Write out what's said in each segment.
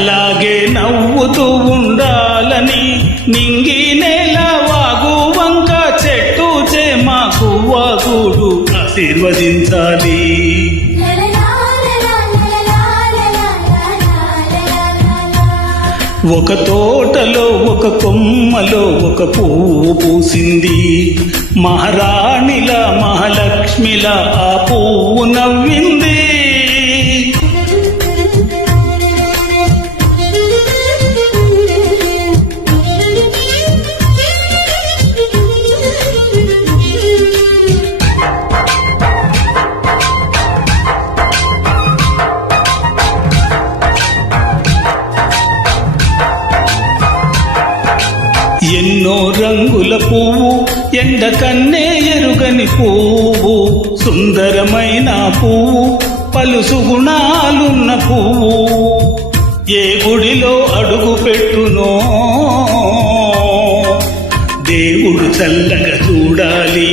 అలాగే నవ్వుతూ ఉండాలని నింగి నేల వాగు వంక చెట్టు చేమ వాగుడు ఆశీర్వదించాలి. ఒక తోటలో ఒక కొమ్మలో ఒక పువ్వు పూసింది. మహారాణిల మహాలక్ష్మిల ఆ పువ్వు నవ్వింది. ఎన్నో రంగుల పువ్వు ఎండ కన్నే ఎరుగని పువ్వు సుందరమైన పువ్వు పలుసు గుణాలున్న పువ్వు. ఏ గుడిలో అడుగు పెట్టునో? దేవుడు చల్లగా చూడాలి.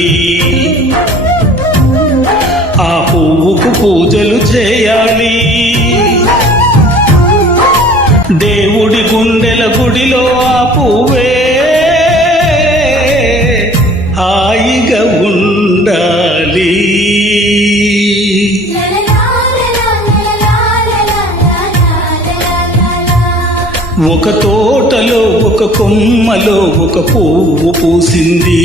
ఆ పువ్వుకు పూజలు ఒక తోటలో ఒక కొమ్మలో ఒక పువ్వు పూసింది.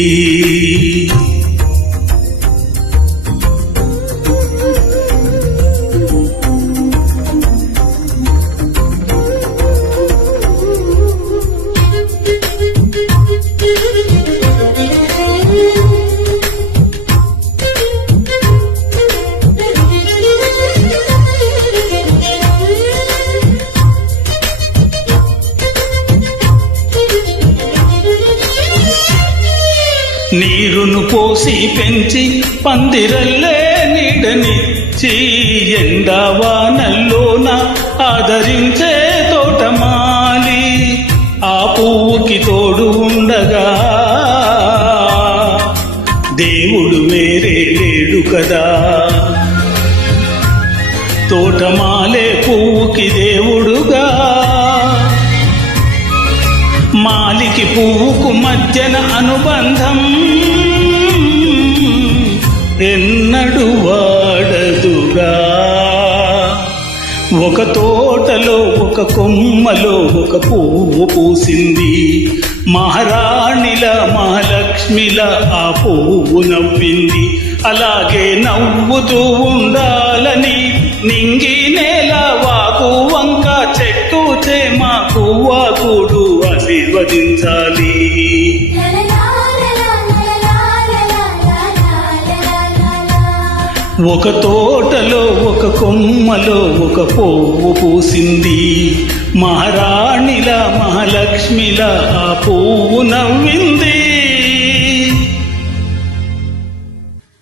నీరును పోసి పెంచి పందిరల్లే నీడనిచ్చి ఎండావానల్లోన ఆదరించే తోటమాలి. ఆ పువ్వుకి తోడు ఉండగా దేవుడు వేరే లేడు కదా. తోటమాలే పువ్వుకి దేవుడు మాలికి పువ్వుకు మధ్యన అనుబంధం. ఎన్నడు వాడదుగా ఒక తోటలో ఒక కొమ్మలో ఒక పువ్వు పూసింది. మహారాణిల మహాలక్ష్మిల ఆ పువ్వు నవ్వింది. అలాగే నవ్వుతూ ఉండాలని నింగి నేల వాకు వంక చెట్టు చేమ వాకుడు వివరించాలి. ఒక తోటలో ఒక కొమ్మలో ఒక పువ్వు పూసింది. మహారాణిల మహాలక్ష్మిల ఆ పువ్వు నవ్వింది.